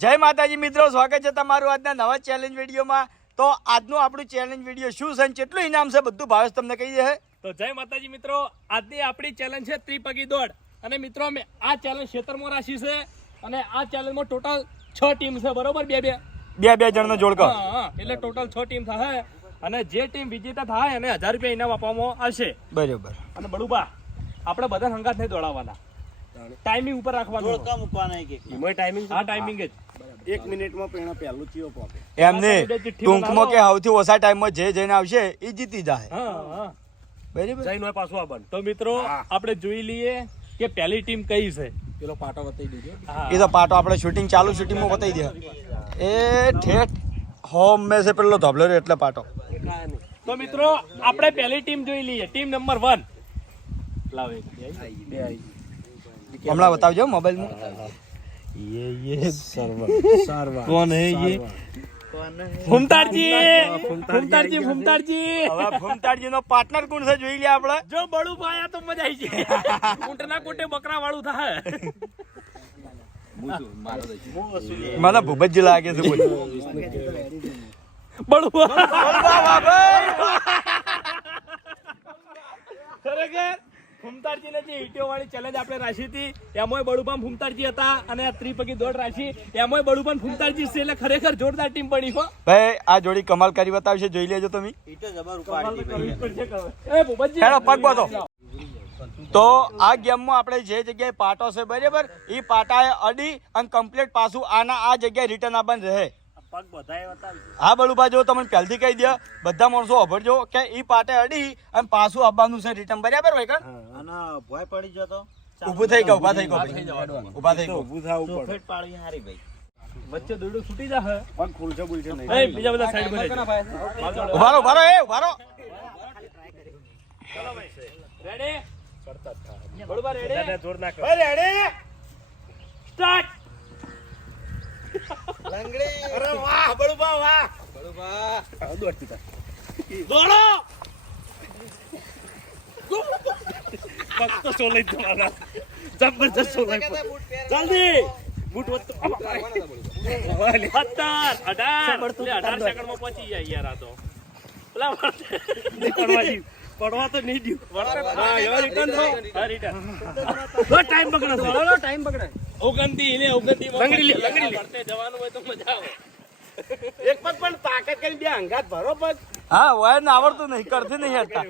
જય માતાજી મિત્રો સ્વાગત છે તમારું આજના નવા ચેલેન્જ વિડીયોમાં. તો આજનું આપણું ચેલેન્જ વીડિયો શું છે અને કેટલું ઇનામ છે બધું ભાવેશ તમને કહી દે તો જય માતાજી મિત્રો આજની આપણી ચેલેન્જ છે ત્રિપગી દોડ. અને મિત્રો અમે આ ચેલેન્જ ક્ષેત્રમાં રાખી છે અને આ ચેલેન્જમાં ટોટલ છ ટીમ છે બરોબર? બે બે. બે બે જણનો જોડકો. એટલે ટોટલ છ ટીમ થાય અને જે ટીમ વિજેતા થાય એને હજાર રૂપિયા ઇનામ આપવામાં આવશે. બરોબર. અને બળુબા આપણે બધા હંગાત નહીં દોડાવવાના. ટાઈમિંગ ઉપર રાખવાનું ટાઈમિંગ હા ટાઈમિંગ જ. એક મિનિટમાં પેણા પહેલું ચિયો પોકે. એમને ટૂંકમાં કે સૌથી ઓછા ટાઈમમાં જે જઈને આવશે એ જીતી જાય. હા હા. બરાબર? જઈને પાછું આવવાનું. તો મિત્રો આપણે જોઈ લઈએ કે પહેલી ટીમ કઈ છે. પેલો પાટો બતાવી દીધો એ તો પાટો આપણે શૂટિંગ ચાલુ શૂટિંગમાં બતાવી દે. એ ઠેઠ હોમ મે છે પેલો ધબલો એટલે પાટો. તો મિત્રો આપણે પહેલી ટીમ જોઈ લઈએ. ટીમ નંબર વન લાવે. બે આવી હમણાં બતાવજો મોબાઈલમાં ये ये सर्व सर्व કોણ હે યે ફૂમતારજી ફૂમતારજી ફૂમતારજી હવે ભૂમતાડજી નો પાર્ટનર કોણ છે જોઈ લે આપણે જો બળું પાયા તો મજા આવી જાય ઊંટના કોટે બકરા વાળું થાય મને ભૂપતજી લાગે છે બોલ બળું ખરેખર ફૂમતારજીને જે ઈટીઓ વાળી ચેલેન્જ આપણે રાખી હતી એમાં બળુપામ ફૂમતારજી હતા અને આ ત્રિપગી દોડ રાખી એમાં બળુપામ ફૂમતારજી છે એટલે ખરેખર જોરદાર ટીમ બની હો. ભાઈ આ જોડી કમાલ કરી બતાવશે જોઈ લેજો તમે. એ ભૂપતજી હેડો પગ બોતો તો આ ગેમમાં આપણે જે જગ્યાએ પાટો છે બરાબર એ પાટાએ અડી અને કમ્પ્લીટ પાછું આના આ જગ્યાએ રિટર્ન આપવાનું રહે. હા બળુભા જો તમને પહેલથી કહી દે બધા માણસો અભરજો કે એ પાટે અડી અને પાછું આવવાનું છે રિટર્ન બરાબર હોય કણ અને ભય પડી જતો ઊભું થઈ ગયો ઊભા થઈ ગયો. ઊભા થઈ ગયો. ઊભું થવું પડે. પાડવી હારી ભાઈ. વચ્ચે દોરડું છૂટી જાહે. પગ ખુલશે બુલશે નહીં. એ બીજા બધા સાઈડ પર રહેજો. ઊભા રહો ઊભા રહો એ રેડી બરોબર રેડી જોર ના કર. સ્ટાર્ટ અરે વાહ બળુબા વાહ. દોડતી તા દોડો ફક્ત સોલે જવાના. જબરજસ્ત સોલે જલ્દી. બૂટ વત્તો સત્તર અઢાર અઢાર. સેકન્ડમાં પહોંચી જાય યાર આ તો. પેલા વળતે. પડવા તો નહીં દઉં. હા, યો રિટર્ન થો. હા, રિટર્ન બહુ ટાઈમ પકડો છો. ઓગણતી લે, ઓગણતી માં લંગડી લે, લંગડી લે. પડતે જવાનું હોય તો મજા આવે. એક પગ પણ તાકાત કરી બે અંગાત ભરો પગ. હા હોય ને આવડતું નહીં કરતી નહીં હતા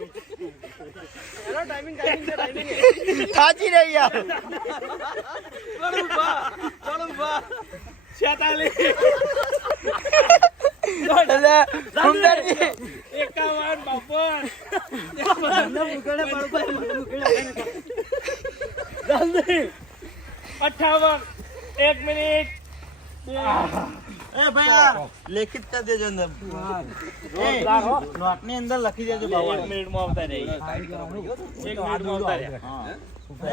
ખાચી રહી યાર. છેતાલીસ. એટલે સુંદરજી જલ્દી. અઠાવન એક મિનિટ. એ ભાઈ લેખિત કરી દેજો અંદર. નોટની અંદર લખી દેજો એક આવતા રહી. એક મિનિટમાં આવતા રહ્યા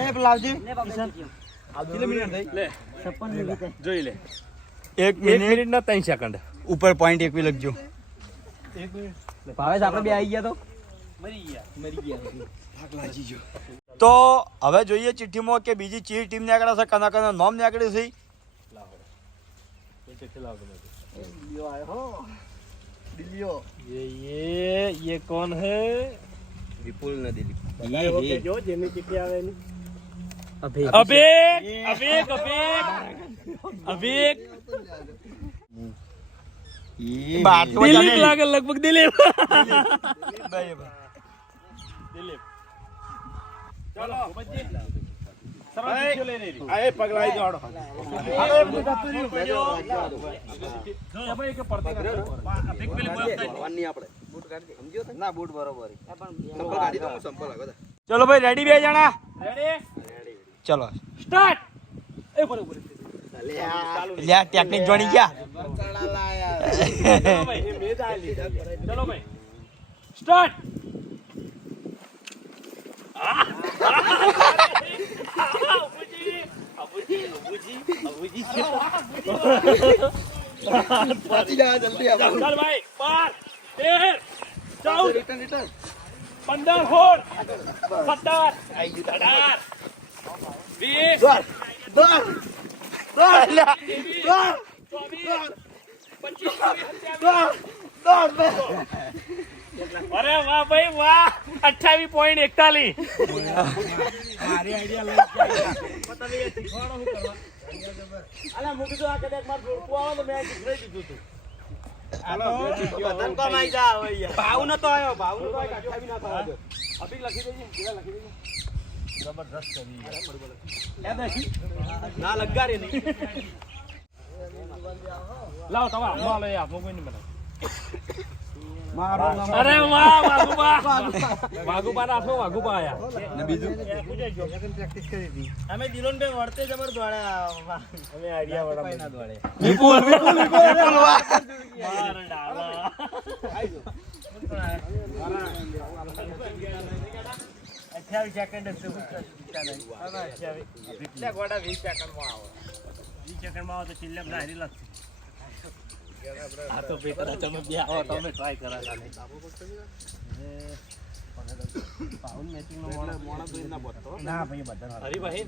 એ લાવજી. લે. જોઈ લે. એક એક મિનિટ. મિનિટ ના ત્રણ સેકન્ડ. ઉપર પોઈન્ટ એકવી લખજો. ભાવેશ આપણે બે આવી ગયા તો? તો હવે જોઈએ ચિઠ્ઠીમાં કે બીજી ચીર ટીમ ને આગળ છે કના કના નોમ ને આગળ છે ये ये ये कौन है વિપુલ ને દિલીપ જો જેની ચીઠી આવે એની अबेक अबेक अबेक अबेक બાટલો दिलीप જાને. लागे लगभग दिलीप બરાબર. દિલીપ. ચલો. ચલો ભાઈ રેડી બે જણા? ચલો. સ્ટાર્ટ ટેકનિક જોડી ગયા. ચલો ભાઈ સ્ટાર્ટ પાછી જા જલ્દી આવો ચાલ ભાઈ 12 13 14 રિટર્ન રિટર્ન 15 હોલ 17 આઈ ગયું દાડા 20 અરે વાહ ભાઈ વાહ. અઠાવી પોઈન્ટ એકતાલીસ. અલા મૂકી દો આ કદાચ મારું જોડકું આવે તો. મેં શીખવાડી દીધું હતું બધાને કોમ આઈ જા હવે યાર. ભાવ નતો આવ્યો ભાવ નતો આવ્યો ના થવા દે. લખી દેજે લખી દેજે. ના નહીં. લાવો તમે હાથમાં લઈ આપો કોઈ નહીં બનાવ અરે વાહ વાઘુબા. વાઘુબા. ના વાઘુબા આયા. અમે દિલોનભાઈ વળતે જબર દોડ્યા અમે આઈડિયા વાળા ના દોડે વિપુલ વિપુલ વિપુલ. વિપુલ માર ડાલા અઠ્યાવીસ સેકન્ડ જ છે. એટલે ગોડા 20 સેકન્ડમાં આવે. 20 સેકન્ડમાં આવે તો ચિલ્લમ ના હરી લાગશે આ તો પેટરા તમે બે આવો તમે ટ્રાય કરા ખાલી ના ભાઈ બધા હરીભાઈ?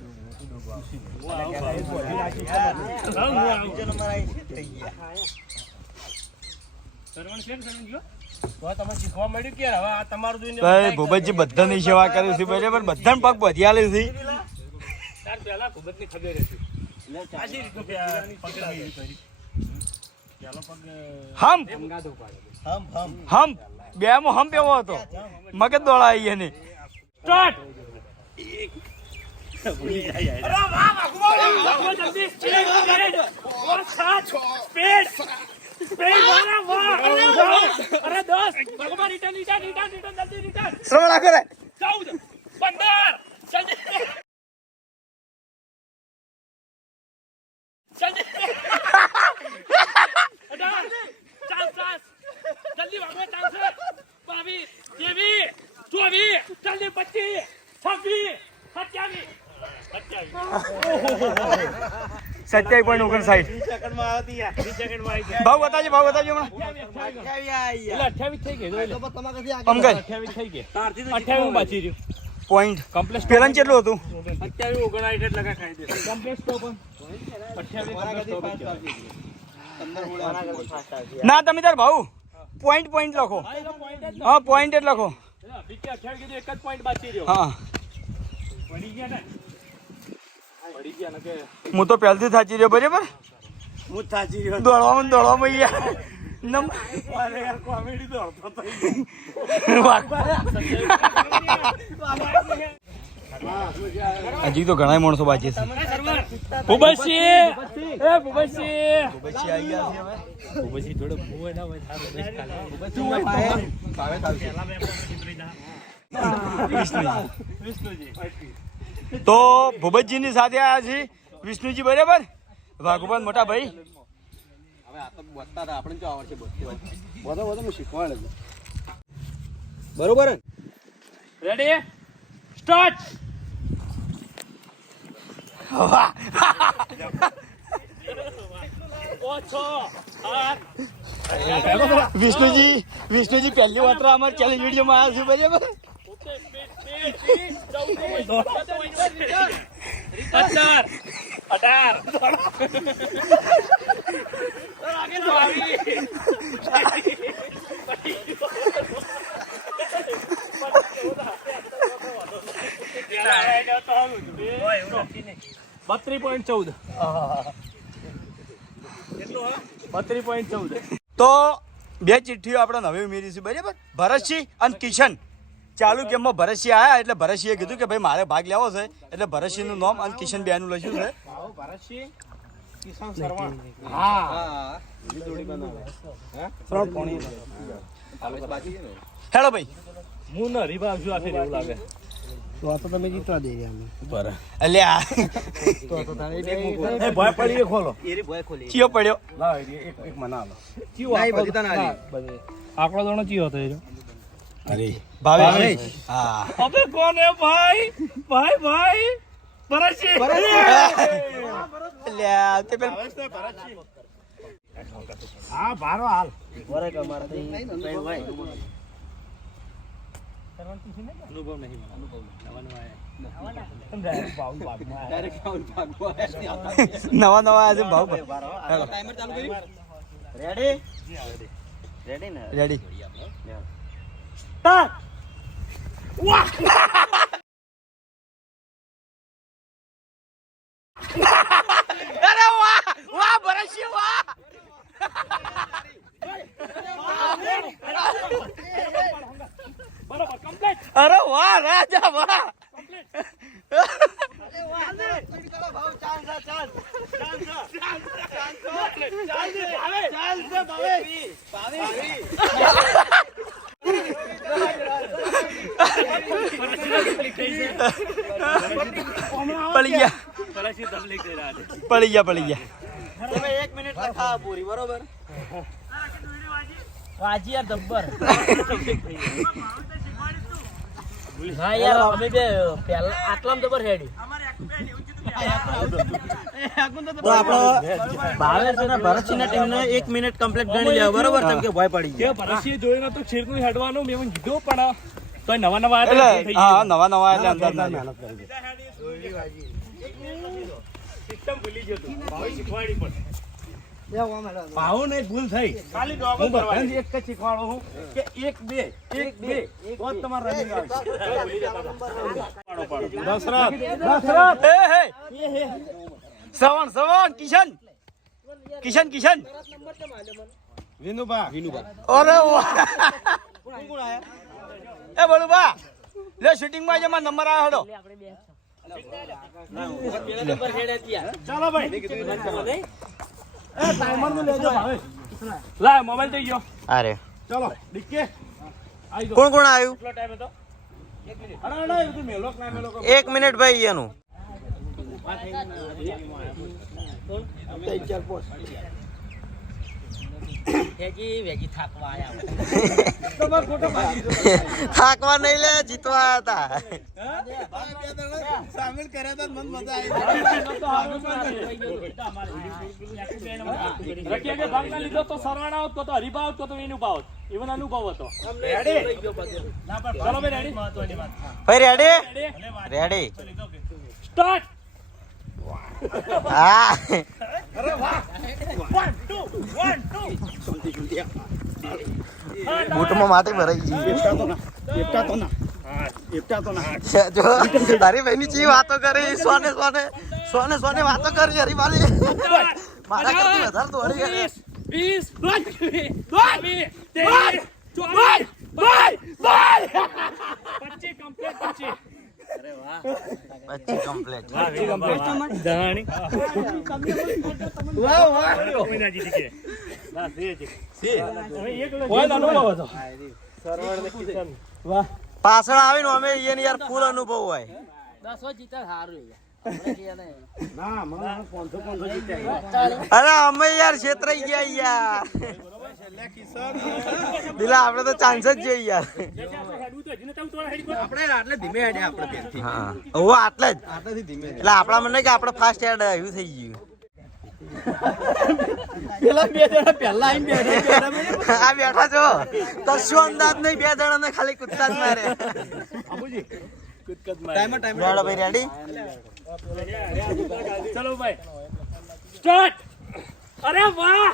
બીજો નંબર આવી થઈ ગયા. સરવણ છે સરવણ ભૂપતજી બધાની સેવા કરી છે બરાબર? બધાને પગ બધી આલે છે પેલા ખબર હતી આજી રીતનો પે- પગ લાવી કરી. પહેલો પગ હમ હમ હમ હમ બે મો હમ પેવો હતો મગજ દોડા આવી એને સ્ટાર્ટ અરે વાહ ચૌદ વાઘુબા, જલ્દી સ્પીડ સ્પીડ ઓ સાત સ્પીડ સ્પીડ વાળા વાહ અરે વાહ અરે દસ વાઘુબા રિટર્ન રિટર્ન રિટર્ન રિટર્ન જલ્દી રિટર્ન શ્રવણા કરે ચૌદ પંદર જલ્દી જલ્દી અઢાર ચાલ ચાલ જલ્દી વાગો ચાલશે. બાવીસ ત્રેવીસ ચોવીસ જલ્દી પચીસ છવ્વીસ સત્યાવીસ. સત્યાવીસ પોઈન્ટ ઓગણસાઠ. ભાવ બતાવજો ભાવ બતાવજો અઠ્યાવીસ થઈ ગઈ અઠ્યાવીસ બાકી રહ્યું. પોઈન્ટ કમ્પ્લેટ પેલા કેટલું હતું? અઠ્યાવીસ ઓગણાઠ એટલે ખાઈ દે કમ્પ્લેટ તો પણ. ના તમે તાર ભાવ. પોઈન્ટ પોઈન્ટ લખો. હા પોઈન્ટ જ લખો. અઠ્યાવીસ કીધું એક જ પોઈન્ટ બાકી રહ્યો. હા. પડી ગયા ને? પડી ગયા ને કે? હું તો પહેલથી થાચી રહ્યો બરાબર? હું થાચી રહ્યો. દોડવામાં દોડવામાં યાર. કોમેડી દોડતો હજી તો ઘણા માણસો બાકી છે. ભૂપતસિંહ એ ભૂપતસિંહ! પછી આવી ગયા છે હવે. ભૂપતસિંહ થોડો ભૂવો ના હોય થારો તો ભૂપતજીની સાથે આવ્યા છે વિષ્ણુજી બરાબર? વાઘુપાન મોટા ભાઈ. હવે આ તો બોલતા હતા આપણે જો આવડશે બોલતે બધો બધો હું શીખવાડે બરોબર રેડી સ્ટાર્ટ વિષ્ણુજી વિષ્ણુજી પહેલી વાર તો અમારા ચેલેન્જ વિડીયોમાં આવ્યા છે બરાબર અઢાર અઢાર બત્રીસ પોઈન્ટ ચૌદ બત્રીસ પોઈન્ટ ચૌદ. તો બે ચિઠ્ઠીઓ આપણે નવી ઉમેરી છે બરાબર? ભરતસિંહ અને કિશન. ચાલુ ગેમમાં ભરતસિંહ આવ્યા એટલે ભરતસિંહે કીધું કે ભાઈ મારે ભાગ લેવો છે એટલે ભરતસિંહનું નામ અને કિશન બેનું લખ્યું છે. હેલો ભાઈ. હું ના રીભાવ છું આખી એવું લાગે. એટલે આ એ ભય પડી ગયો ખોલો. એ ભોય ખોલી. ચિયો પડ્યો. ચીવો ના, એ આંકડો- બધી તને આલી. હા, દોણો ચીવો હતો એ ભાવેશ હા. અબે કોણ હે ભાઈ ભાઈ. ભાઈ ભરતસિંહ એટલે આ તે પેલું હા ભારો હાલ. વરે કમાર ભાઈ. અનુભવ નહીં નવા નવા આજે ભાવ હેલો. ટાઈમર ચાલુ કર્યું રેડી રેડી ને? રેડી અરે વાહ! વાહ ભરતસિંહ વાહ બરોબર કમ્પ્લીટ અરે વાહ રાજા વાહ. પડી ગયા પડી ગયા પડી ગયા તમે એક મિનિટ લખાવો પૂરી બરોબર? વાજી યાર જબ્બર હા યાર અમે બે પહેલા આટલામ જબર હેડી. તો આપણો ભાવેશ અને ભરતસિંહના ટીમને એક મિનિટ કમ્પ્લીટ ગણી લેવા બરોબર કેમ કે ભય પડી કે ભરતસિંહ જોઈને તો શેરનું હેડવાનું મેં કીધું પણ તો નવા નવા એટલે હા નવા નવા એટલે અંદર ના સિસ્ટમ ભૂલી ગયો તું. ભાવે શીખવાડી પણ. ભાવ ને ભૂલ થઈ. ખાલી હું ડોગો બધાને એક જ શીખવાડો હું કે એક બે એક બે તો તમારે રનિંગ આવશે દશરથ. એ હે શ્રવણ શ્રવણ કિશન. કિશન કિશન. વિનુભા. વિનુભા અરે વાહ. એ બોલું બા લે શૂટિંગમાં જમા નંબર આવ્યો હડો. ચાલો ભાઈ. લાય મોબાઈલ થઈ ગયો. અરે ચલો ડીકે. કોણ કોણ આવ્યું? કેટલો ટાઈમ હતો? અરે અરે એ બધું મેલો કે થાકવા આવ્યા થાકવા નહીં લે જીતવા હતા સામેલ કર્યા હતા મન મજા રકિયા કે ભાગ ના લીધો તો સરવાણા હોત તો હરિભાવ તો એનું ભાવ ઇવન અનુભવ હતો. ચલો ભાઈ રેડી ભાઈ રેડી રેડી સ્ટાર્ટ હા બૂટમાં માટી ભરાઈ ગઈ તારી બહેની ચી વાતો કરી સોને સોને સોને સોને વાતો કરી હરી મારી મારા કરતી વધારે દોડી ગઈ. વીસ પચીસ કમ્પ્લીટ પચીસ પચી કમ્પ્લીટ દહાણી વાહ વાહ મહિના દીકે ના સી છે હવે એક કોઈ અનુભવ હતો પાછળ આવીને અમે એને યાર ફૂલ અનુભવ હોય. ના મને પાંચસો પાંચસો જીત્યા. અરે અમે યાર છેતરાઈ ગયા યાર. દિલા આપણે તો ચાન્સ જ જોઈએ યાર. આપણે આટલે ધીમે હેડ્યા આપણે પેલથી હા. ઓ આટલે જ. આટલેથી ધીમે એટલે આપણા મને કે આપણે ફાસ્ટ હેડ આવ્યું થઈ ગયું. પેલા બે જણા પહેલા આવીને બેઠા બેઠા આ બેઠા છો. કશું અંદાજ નહીં? બે જણાને ખાલી કુદકા જ મારે. Timer timer. ભાઈ રેડી ચલો ભાઈ. સ્ટાર્ટ અરે વાહ!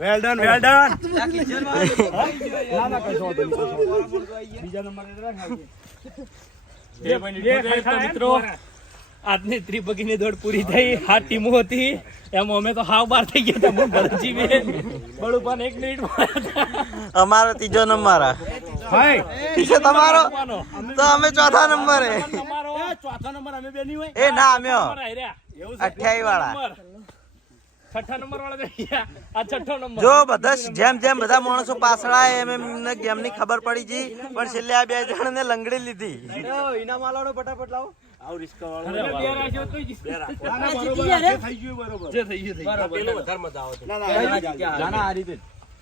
વેલ ડન વેલ ડન મિત્રો આજની ત્રિપગીની દોડ પૂરી થઈ સાત ટીમો હતી. એમાં અમે તો હાવ બાર થઈ ગયા હતા હું ભરતજી બે. બળુપાન એક મિનિટ અમારો ત્રીજો નંબર. ભાઈ. છે તમારો? તો અમે ચોથા નંબરે. ચોથા નંબર અમે બે નહીં હોય. એ ના અમે. અઠ્યાવી વાળા. છઠ્ઠા નંબર વાળા જઈ ગયા આ છઠ્ઠો નંબર. જો બધા જેમ જેમ બધા માણસો પાછળા એમ એમને ગેમની ખબર પડી ગઈ પણ છેલ્લે આ બે જણને લંગડી લીધી. ઇનામ વાળો ફટાફટ લાવો. અરે બે રાખ્યો તોય જીત. જાના આ રીતે પાંચસો થઈ ગયું આવી ગયા લાવ ભાઈ કાં. આ ધબકારા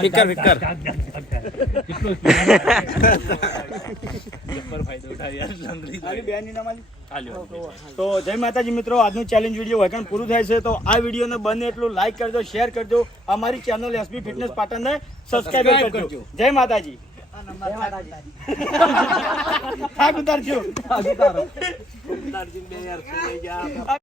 ફિકર ફિકર તો જય માતાજી મિત્રો આજનું ચેલેન્જ વીડિયો વેકન પૂરું થાય છે. તો આ વિડીયોને બને એટલું લાઈક કરજો શેર કરજો. અમારી ચેનલ એસબી ફિટનેસ પાટણને સબસ્ક્રાઇબ કરજો. જય માતાજી. થાક ઉતારજો.